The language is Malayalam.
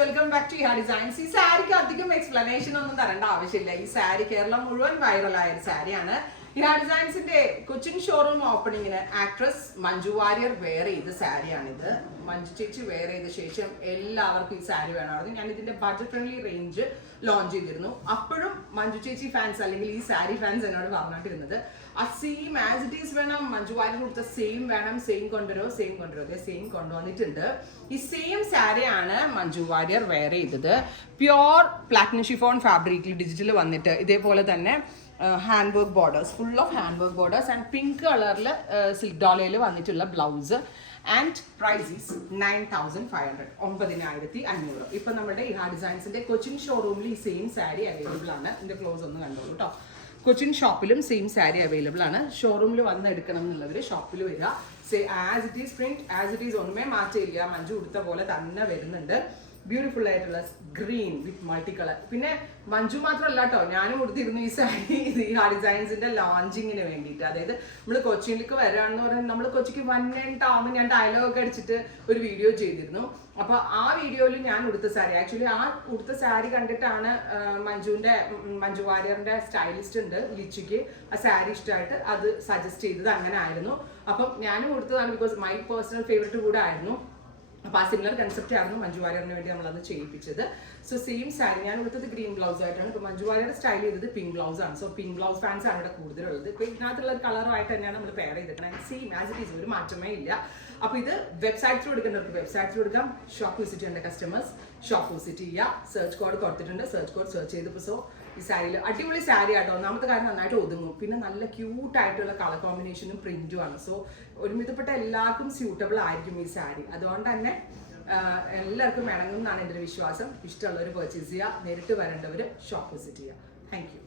വെൽക്കം ബാക്ക് ടു ഹിയ ഡിസൈൻസ്. ഈ സാരിക്ക് അധികം എക്സ്പ്ലനേഷൻ ഒന്നും തരേണ്ട ആവശ്യമില്ല. ഈ സാരി കേരളം മുഴുവൻ വൈറലായ ഒരു സാരിയാണ്. ഹിയ ഡിസൈൻസിന്റെ കൊച്ചിൻ ഷോറൂം ഓപ്പണിങ്ങിന് ആക്ട്രസ് മഞ്ജു വാര്യർ വെയർ ചെയ്ത സാരിയാണിത്. മഞ്ജു ചേച്ചി വെയർ ചെയ്ത ശേഷം എല്ലാവർക്കും ഈ സാരി വേണമായിരുന്നു. ഞാൻ ഇതിന്റെ ബഡ്ജറ്റ് ഫ്രണ്ട്ലി റേഞ്ച് ലോഞ്ച് ചെയ്തിരുന്നു. അപ്പോഴും മഞ്ജു ചേച്ചി ഫാൻസ് അല്ലെങ്കിൽ ഈ സാരി ഫാൻസ് എന്നോട് പറഞ്ഞിട്ടിരുന്നത് ആ സെയിം ആസ് ഇറ്റ് ഈസ് വേണം, മഞ്ജു വാര്യർ കൊടുത്ത സെയിം വേണം, സെയിം കൊണ്ടുവരുമോ അതെ സെയിം കൊണ്ടുവന്നിട്ടുണ്ട്. ഈ സെയിം സാരിയാണ് മഞ്ജു വാര്യർ വെയർ ചെയ്തത്. പ്യോർ പ്ലാറ്റിനം ഷിഫോൺ ഫാബ്രിക്കിൽ ഡിജിറ്റൽ വന്നിട്ട് ഇതേപോലെ തന്നെ hand work borders, full of hand work borders and pink കളറിൽ സിൽക്ക് ഡോളയിൽ വന്നിട്ടുള്ള ബ്ലൗസ് ആൻഡ് പ്രൈസ് ഈസ് 9,500, 9,500. ഇപ്പം നമ്മുടെ ഹിയ ഡിസൈൻസിന്റെ കൊച്ചിൻ ഷോറൂമിൽ ഈ സെയിം സാരി അവൈലബിൾ ആണ്. ഇതിന്റെ ക്ലോസ് ഒന്ന് കണ്ടോളൂ കേട്ടോ. കൊച്ചിൻ ഷോപ്പിലും സെയിം സാരി അവൈലബിൾ ആണ്. ഷോറൂമിൽ വന്ന് എടുക്കണം എന്നുള്ളവർ ഷോപ്പിൽ വരിക. As it is print, as it is ഒന്നുമേ മാറ്റില്ല. മഞ്ജു ഉടുത്ത പോലെ തന്നെ വരുന്നുണ്ട്. ബ്യൂട്ടിഫുൾ ആയിട്ടുള്ള ഗ്രീൻ വിത്ത് മൾട്ടി കളർ. പിന്നെ മഞ്ജു മാത്രമല്ല കേട്ടോ, ഞാനും കൊടുത്തിരുന്നു ഈ സാരി ഹിയ ഡിസൈൻസിന്റെ ലോഞ്ചിങ്ങിന് വേണ്ടിയിട്ട്. അതായത് നമ്മൾ കൊച്ചിയിലേക്ക് വരാണെന്ന് പറഞ്ഞാൽ നമ്മൾ കൊച്ചിക്ക് വന്നിട്ടാവുമ്പോൾ ഞാൻ ഡയലോഗ് അടിച്ചിട്ട് ഒരു വീഡിയോ ചെയ്തിരുന്നു. അപ്പൊ ആ വീഡിയോയിൽ ഞാൻ ഉടുത്ത സാരി, ആക്ച്വലി ആ ഉടുത്ത സാരി കണ്ടിട്ടാണ് മഞ്ജു വാര്യറിന്റെ സ്റ്റൈലിസ്റ്റ് ഉണ്ട് ലിച്ചിക്ക് ആ സാരി ഇഷ്ടമായിട്ട് അത് സജസ്റ്റ് ചെയ്തത്. അങ്ങനെ ആയിരുന്നു. അപ്പം ഞാനും ഉടുത്തതാണ്, ബിക്കോസ് മൈ പേഴ്സണൽ ഫേവറേറ്റ് കൂടെ ആയിരുന്നു. അപ്പോൾ ആ സിമിലർ കൺസെപ്റ്റ് ആയിരുന്നു മഞ്ജു വാര്യറിന് വേണ്ടി നമ്മളത് ചെയ്യിപ്പിച്ചത്. സോ സെയിം സാരി ഞാൻ കൊടുത്തത് ഗ്രീൻ ബ്ലൗസ് ആയിട്ടാണ്. ഇപ്പോൾ മഞ്ജു വാര്യർ സ്റ്റൈൽ ചെയ്തത് പിങ്ക് ബ്ലൗസ് ആണ്. സോ പിങ്ക് ബ്ലൗസ് ഫാൻസ് ആണ് ഇവിടെ കൂടുതലുള്ളത്. ഇപ്പോൾ ഇതിനകത്തുള്ള ഒരു കളറുമായിട്ട് തന്നെയാണ് നമ്മൾ പെയർ ചെയ്തിരിക്കുന്നത്. സെയിം ആസ് ഇറ്റ് ഈസ്, ഒരു മാറ്റമേ ഇല്ല. അപ്പോൾ ഇത് വെബ്സൈറ്റിൽ എടുക്കുന്നവർക്ക് വെബ്സൈറ്റിൽ എടുക്കാം. ഷോപ്പ് വിസിറ്റ് ചെയ്യേണ്ട കസ്റ്റമേഴ്സ് ഷോപ്പ് വിസിറ്റ് ചെയ്യുക. സെർച്ച് കോഡ് കൊടുത്തിട്ടുണ്ട്, സെർച്ച് കോഡ് സെർച്ച് ചെയ്തപ്പോൾ സോ ഈ സാരിയിൽ അടിപൊളി സാരി ആട്ടോ. ഒന്നാമത്തെ കാര്യം നന്നായിട്ട് ഒതുങ്ങും, പിന്നെ നല്ല ക്യൂട്ടായിട്ടുള്ള കളർ കോമ്പിനേഷനും പ്രിന്റും ആണ്. സോ ഒരുമിതപ്പെട്ട എല്ലാവർക്കും സ്യൂട്ടബിൾ ആയിരിക്കും ഈ സാരി. അതുകൊണ്ട് തന്നെ എല്ലാവർക്കും വേണമെന്നാണ് എൻ്റെ ഒരു വിശ്വാസം. ഇഷ്ടമുള്ളവർ പർച്ചേസ് ചെയ്യുക, നേരിട്ട് വരേണ്ടവർ ഷോപ്പ് വിസിറ്റ് ചെയ്യുക. Thank you.